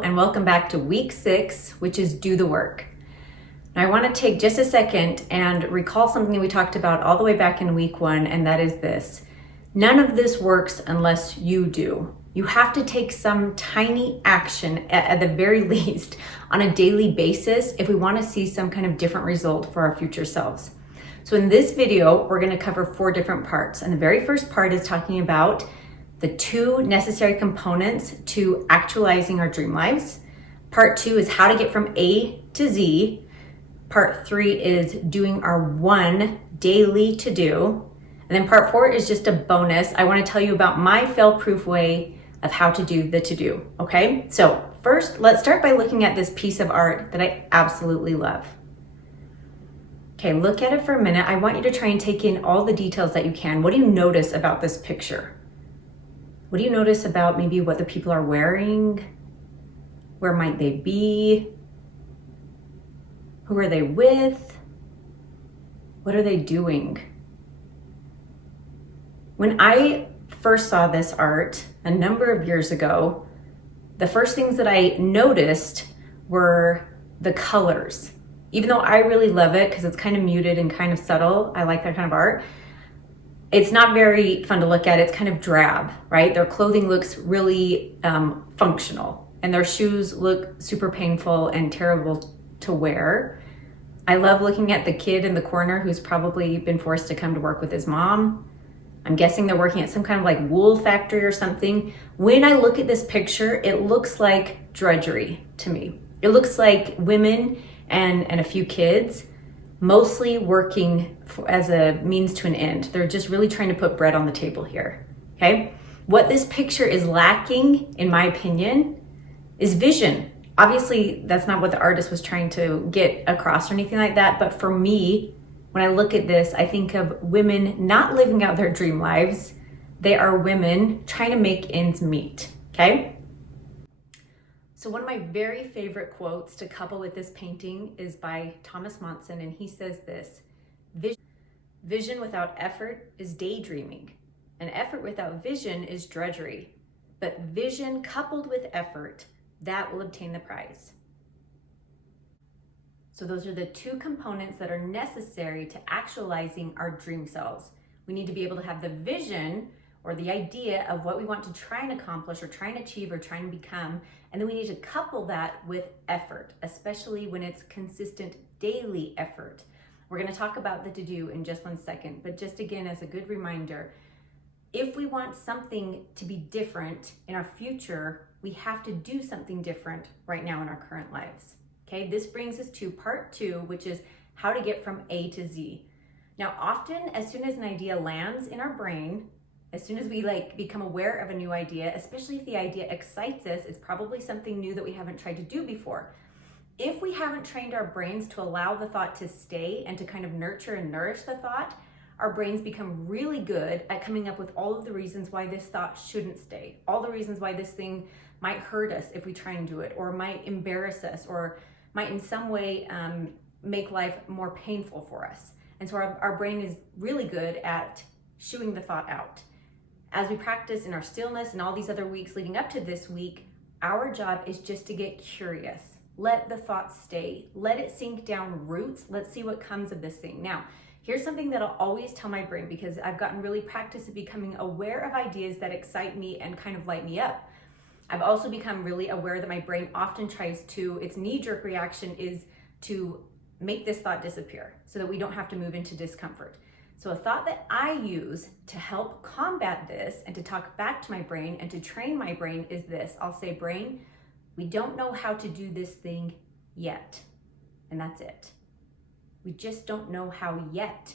Hello, and welcome back to week 6, which is do the work. Now, I want to take just a second and recall something we talked about all the way back in week 1, and that is this. None of this works unless you do. You have to take some tiny action at the very least on a daily basis if we want to see some kind of different result for our future selves. So in this video, we're going to cover 4 different parts. And the very first part is talking about the 2 necessary components to actualizing our dream lives. Part 2 is how to get from A to Z. Part 3 is doing our 1 daily to do. And then part 4 is just a bonus. I want to tell you about my fail-proof way of how to do the to-do, okay? So first, let's start by looking at this piece of art that I absolutely love. Okay, look at it for a minute. I want you to try and take in all the details that you can. What do you notice about this picture? What do you notice about maybe what the people are wearing? Where might they be? Who are they with? What are they doing? When I first saw this art a number of years ago, the first things that I noticed were the colors. Even though I really love it because it's kind of muted and kind of subtle, I like that kind of art. It's not very fun to look at. It's kind of drab, right? Their clothing looks really functional and their shoes look super painful and terrible to wear. I love looking at the kid in the corner who's probably been forced to come to work with his mom. I'm guessing they're working at some kind of like wool factory or something. When I look at this picture, it looks like drudgery to me. It looks like women and a few kids mostly working as a means to an end. They're just really trying to put bread on the table here, okay? What this picture is lacking, in my opinion, is vision. Obviously, that's not what the artist was trying to get across or anything like that, but for me, when I look at this, I think of women not living out their dream lives. They are women trying to make ends meet, okay? So one of my very favorite quotes to couple with this painting is by Thomas Monson, and he says this: vision without effort is daydreaming, and effort without vision is drudgery, but vision coupled with effort, that will obtain the prize. So those are the 2 components that are necessary to actualizing our dream selves. We need to be able to have the vision or the idea of what we want to try and accomplish or try and achieve or try and become. And then we need to couple that with effort, especially when it's consistent daily effort. We're going to talk about the to-do in just 1 second, but just again, as a good reminder, if we want something to be different in our future, we have to do something different right now in our current lives. Okay, this brings us to part 2, which is how to get from A to Z. Now, often, as soon as an idea lands in our brain, as soon as we become aware of a new idea, especially if the idea excites us, it's probably something new that we haven't tried to do before. If we haven't trained our brains to allow the thought to stay and to kind of nurture and nourish the thought, our brains become really good at coming up with all of the reasons why this thought shouldn't stay, all the reasons why this thing might hurt us if we try and do it, or might embarrass us, or might in some way make life more painful for us. And so our brain is really good at shooing the thought out. As we practice in our stillness and all these other weeks leading up to this week, our job is just to get curious. Let the thought stay. Let it sink down roots. Let's see what comes of this thing. Now, here's something that I'll always tell my brain because I've gotten really practiced at becoming aware of ideas that excite me and kind of light me up. I've also become really aware that my brain often tries to, its knee-jerk reaction is to make this thought disappear so that we don't have to move into discomfort. So a thought that I use to help combat this and to talk back to my brain and to train my brain is this. I'll say, brain, we don't know how to do this thing yet. And that's it. We just don't know how yet.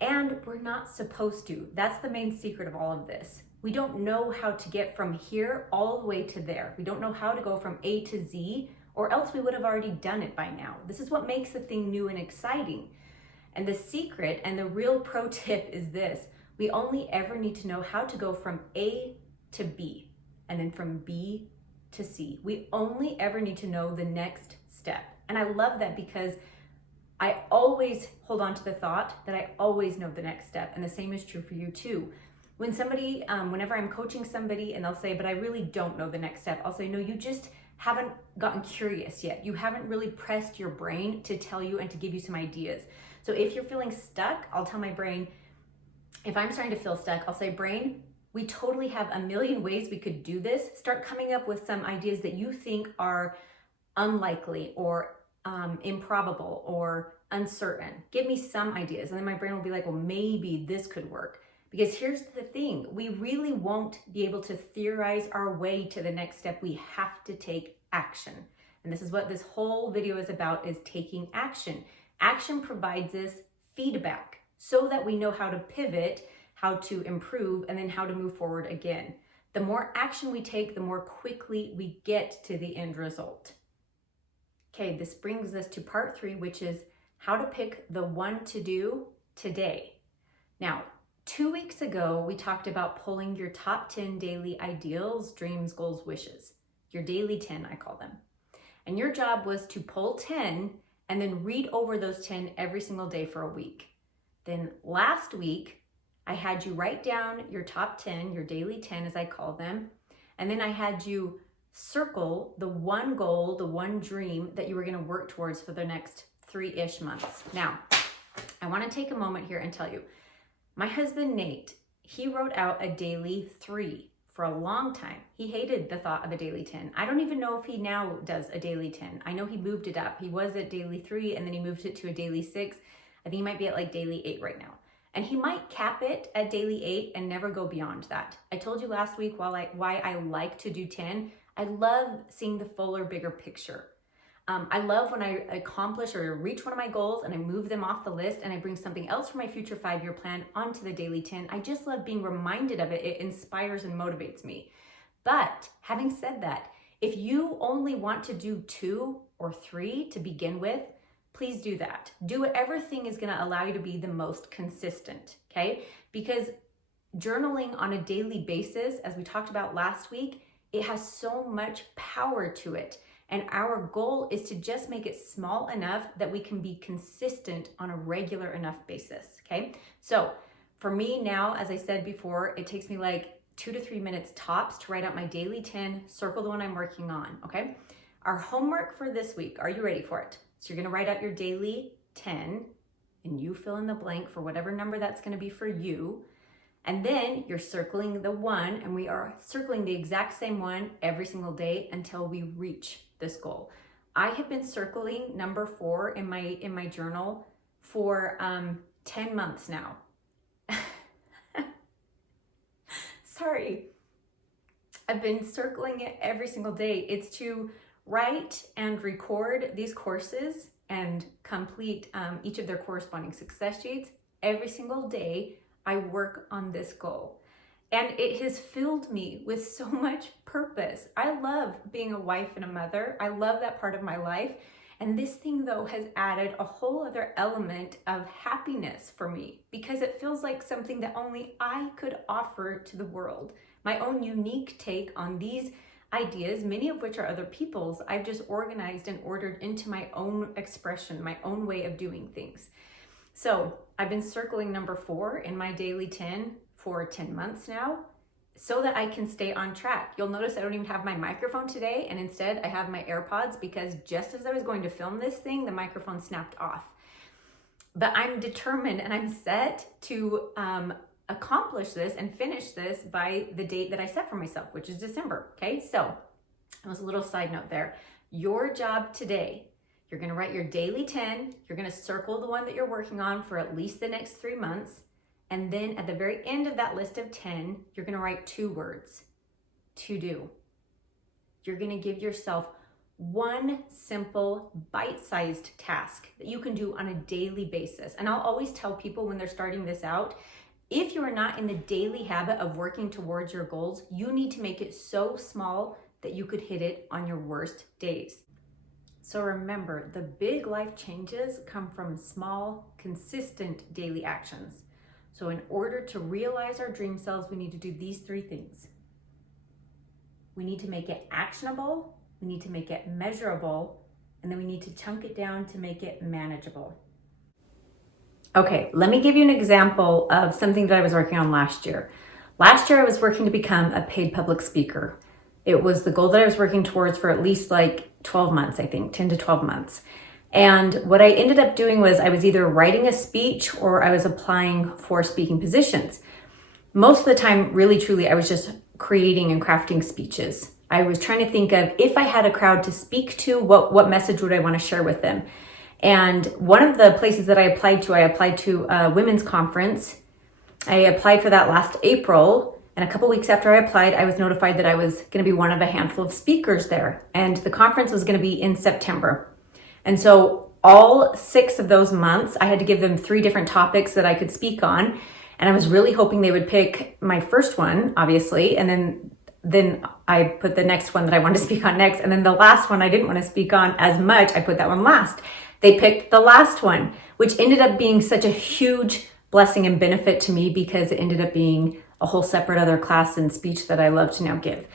And we're not supposed to. That's the main secret of all of this. We don't know how to get from here all the way to there. We don't know how to go from A to Z, or else we would have already done it by now. This is what makes the thing new and exciting. And the secret and the real pro tip is this: we only ever need to know how to go from A to B and then from B to C. We only ever need to know the next step. And I love that because I always hold on to the thought that I always know the next step. And the same is true for you too. When somebody, whenever I'm coaching somebody and they'll say, but I really don't know the next step, I'll say, no, you just haven't gotten curious yet. You haven't really pressed your brain to tell you and to give you some ideas. So if you're feeling stuck, I'll tell my brain, if I'm starting to feel stuck, I'll say, brain, we totally have a million ways we could do this. Start coming up with some ideas that you think are unlikely or improbable or uncertain. Give me some ideas. And then my brain will be like, well, maybe this could work. Because here's the thing, we really won't be able to theorize our way to the next step. We have to take action. And this is what this whole video is about, is taking action. Action provides us feedback so that we know how to pivot, how to improve, and then how to move forward again. The more action we take, the more quickly we get to the end result. Okay, this brings us to part 3, which is how to pick the one to do today. Now, 2 weeks ago, we talked about pulling your top 10 daily ideals, dreams, goals, wishes. Your daily 10, I call them. And your job was to pull 10 and then read over those 10 every single day for a week. Then last week, I had you write down your top 10, your daily 10 as I call them, and then I had you circle the one goal, the one dream that you were going to work towards for the next 3-ish months. Now, I want to take a moment here and tell you, my husband, Nate, he wrote out a daily 3 for a long time. He hated the thought of a daily 10. I don't even know if he now does a daily 10. I know he moved it up. He was at daily 3 and then he moved it to a daily 6. I think he might be at like daily 8 right now. And he might cap it at daily 8 and never go beyond that. I told you last week why I like to do 10. I love seeing the fuller, bigger picture. I love when I accomplish or reach one of my goals and I move them off the list and I bring something else from my future 5-year plan onto the daily 10. I just love being reminded of it. It inspires and motivates me. But having said that, if you only want to do 2 or 3 to begin with, please do that. Do whatever thing is going to allow you to be the most consistent, okay? Because journaling on a daily basis, as we talked about last week, it has so much power to it. And our goal is to just make it small enough that we can be consistent on a regular enough basis, okay? So for me now, as I said before, it takes me like 2 to 3 minutes tops to write out my daily 10, circle the one I'm working on, okay? Our homework for this week, are you ready for it? So you're gonna write out your daily 10 and you fill in the blank for whatever number that's gonna be for you. And then you're circling the 1 and we are circling the exact same one every single day until we reach this goal. I have been circling number 4 in my journal for 10 months now. Sorry. I've been circling it every single day. It's to write and record these courses and complete each of their corresponding success sheets. Every single day, I work on this goal. And it has filled me with so much purpose. I love being a wife and a mother. I love that part of my life. And this thing, though, has added a whole other element of happiness for me because it feels like something that only I could offer to the world. My own unique take on these ideas, many of which are other people's, I've just organized and ordered into my own expression, my own way of doing things. So I've been circling number 4 in my daily 10 for 10 months now so that I can stay on track. You'll notice I don't even have my microphone today, and instead I have my AirPods because just as I was going to film this thing, the microphone snapped off. But I'm determined and I'm set to accomplish this and finish this by the date that I set for myself, which is December, okay? So that was a little side note there. Your job today, you're gonna write your daily 10, you're gonna circle the one that you're working on for at least the next 3 months, and then at the very end of that list of 10, you're gonna write 2 words, to do. You're gonna give yourself one simple bite-sized task that you can do on a daily basis. And I'll always tell people when they're starting this out, if you are not in the daily habit of working towards your goals, you need to make it so small that you could hit it on your worst days. So remember, the big life changes come from small, consistent daily actions. So in order to realize our dream selves, we need to do these 3 things. We need to make it actionable, we need to make it measurable, and then we need to chunk it down to make it manageable. Okay, let me give you an example of something that I was working on last year. Last year, I was working to become a paid public speaker. It was the goal that I was working towards for at least like 12 months, I think, 10 to 12 months. And what I ended up doing was I was either writing a speech or I was applying for speaking positions. Most of the time, really, truly, I was just creating and crafting speeches. I was trying to think of, if I had a crowd to speak to, what message would I want to share with them? And one of the places that I applied to a women's conference. I applied for that last April. And a couple weeks after I applied, I was notified that I was going to be one of a handful of speakers there. And the conference was going to be in September. And so all 6 of those months, I had to give them 3 different topics that I could speak on. And I was really hoping they would pick my first one, obviously. And then I put the next one that I wanted to speak on next. And then the last one I didn't want to speak on as much, I put that one last. They picked the last one, which ended up being such a huge blessing and benefit to me because it ended up being a whole separate other class and speech that I love to now give.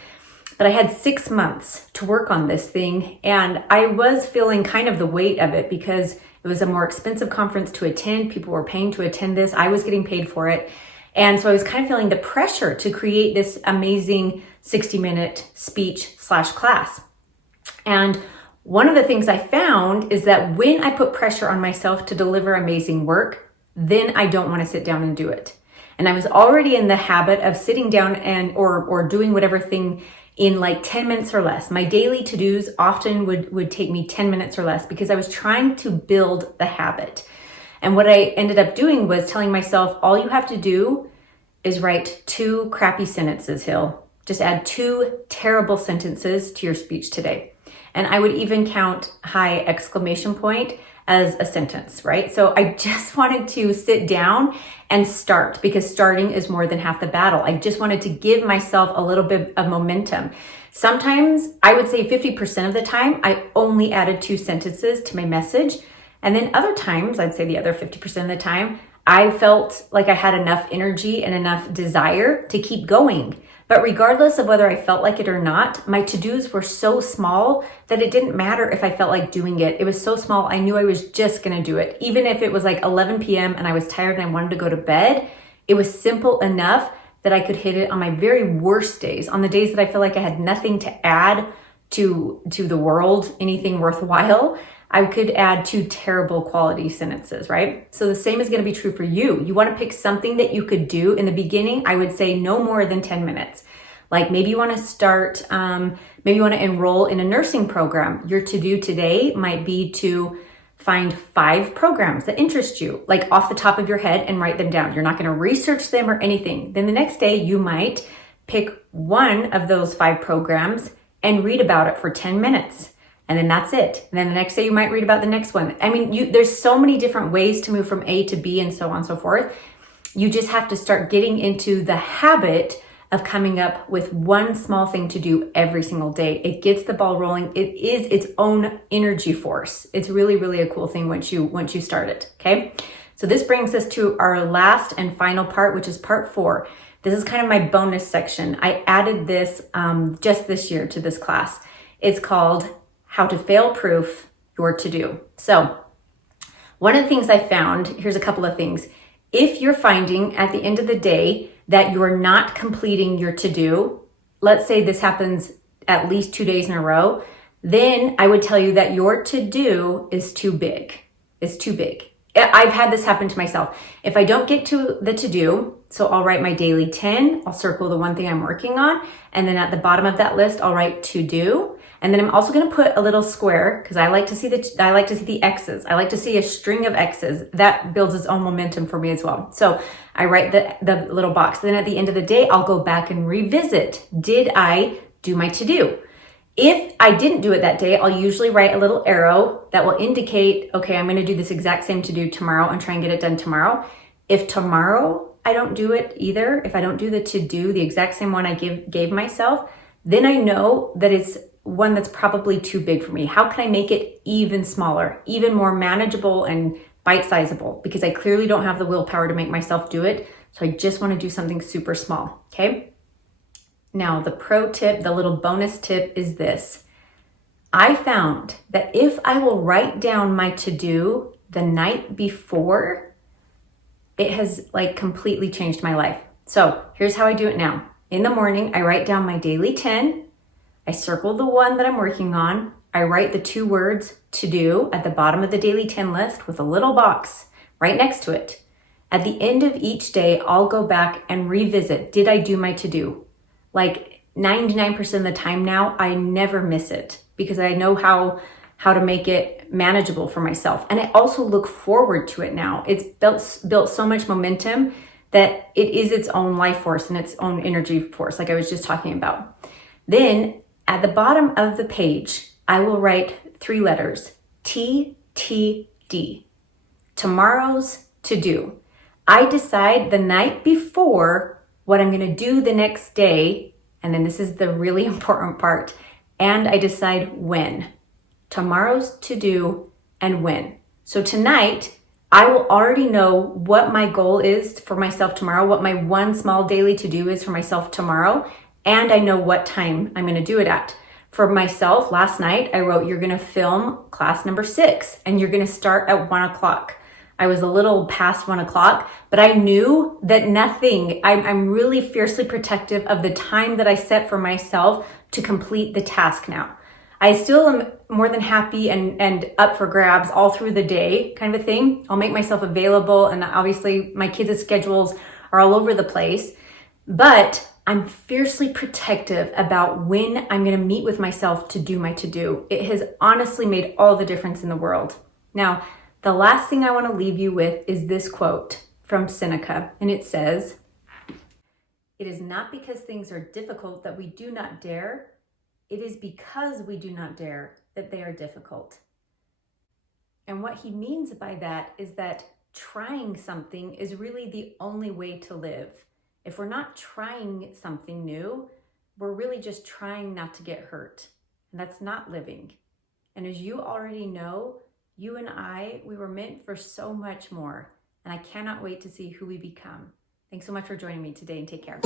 But I had 6 months to work on this thing, and I was feeling kind of the weight of it because it was a more expensive conference to attend. People were paying to attend this. I was getting paid for it. And so I was kind of feeling the pressure to create this amazing 60-minute speech/class. And one of the things I found is that when I put pressure on myself to deliver amazing work, then I don't want to sit down and do it. And I was already in the habit of sitting down and or doing whatever thing in like 10 minutes or less. My daily to-dos often would take me 10 minutes or less because I was trying to build the habit. And what I ended up doing was telling myself, all you have to do is write 2 crappy sentences, Hill. Just add 2 terrible sentences to your speech today. And I would even count high exclamation point as a sentence, right? So I just wanted to sit down and start because starting is more than half the battle. I just wanted to give myself a little bit of momentum. Sometimes, I would say 50% of the time, I only added 2 sentences to my message. And then other times, I'd say the other 50% of the time, I felt like I had enough energy and enough desire to keep going. But regardless of whether I felt like it or not, my to-dos were so small that it didn't matter if I felt like doing it. It was so small, I knew I was just gonna do it. Even if it was like 11 p.m. and I was tired and I wanted to go to bed, it was simple enough that I could hit it on my very worst days, on the days that I feel like I had nothing to add to the world, anything worthwhile. I could add 2 terrible quality sentences, right? So the same is going to be true for you. You want to pick something that you could do in the beginning. I would say no more than 10 minutes. Like maybe you want to start, maybe you want to enroll in a nursing program. Your to-do today might be to find 5 programs that interest you, like off the top of your head, and write them down. You're not going to research them or anything. Then the next day you might pick one of those 5 programs and read about it for 10 minutes. And then that's it. And then the next day you might read about the next one. I mean, there's so many different ways to move from A to B and so on and so forth. You just have to start getting into the habit of coming up with one small thing to do every single day. It gets the ball rolling. It is its own energy force. It's really, really a cool thing once you start it, okay? So this brings us to our last and final part, which is part 4. This is kind of my bonus section. I added this just this year to this class. It's called How to Fail Proof Your To-Do. So one of the things I found, here's a couple of things. If you're finding at the end of the day that you're not completing your to-do, let's say this happens at least 2 days in a row, then I would tell you that your to-do is too big. It's too big. I've had this happen to myself. If I don't get to the to-do, so I'll write my daily 10, I'll circle the one thing I'm working on, and then at the bottom of that list, I'll write to-do. And then I'm also going to put a little square because I like to see the X's. I like to see a string of X's. That builds its own momentum for me as well. So I write the little box. Then at the end of the day, I'll go back and revisit. Did I do my to-do? If I didn't do it that day, I'll usually write a little arrow that will indicate, okay, I'm going to do this exact same to-do tomorrow and try and get it done tomorrow. If tomorrow I don't do it either, if I don't do the to-do, the exact same one I gave myself, then I know that it's one that's probably too big for me. How can I make it even smaller, even more manageable and bite-sizable? Because I clearly don't have the willpower to make myself do it. So I just want to do something super small, okay? Now, the pro tip, the little bonus tip is this. I found that if I will write down my to-do the night before, it has like completely changed my life. So here's how I do it now. In the morning, I write down my daily 10. I circle the one that I'm working on. I write the 2 words to do at the bottom of the daily 10 list with a little box right next to it. At the end of each day, I'll go back and revisit, did I do my to do? Like 99% of the time now, I never miss it because I know how to make it manageable for myself. And I also look forward to it now. It's built so much momentum that it is its own life force and its own energy force, like I was just talking about. Then at the bottom of the page, I will write 3 letters, TTD, tomorrow's to do. I decide the night before what I'm gonna do the next day, and then this is the really important part, and I decide when. Tomorrow's to do and when. So tonight, I will already know what my goal is for myself tomorrow, what my one small daily to do is for myself tomorrow, and I know what time I'm gonna do it at. For myself, last night, I wrote, you're gonna film class number 6, and you're gonna start at 1 o'clock. I was a little past 1 o'clock, but I knew that I'm really fiercely protective of the time that I set for myself to complete the task now. I still am more than happy and up for grabs all through the day kind of a thing. I'll make myself available, and obviously my kids' schedules are all over the place, but I'm fiercely protective about when I'm gonna meet with myself to do my to-do. It has honestly made all the difference in the world. Now, the last thing I wanna leave you with is this quote from Seneca, and it says, "It is not because things are difficult that we do not dare. It is because we do not dare that they are difficult." And what he means by that is that trying something is really the only way to live. If we're not trying something new, we're really just trying not to get hurt. And that's not living. And as you already know, you and we were meant for so much more. And I cannot wait to see who we become. Thanks so much for joining me today, and take care.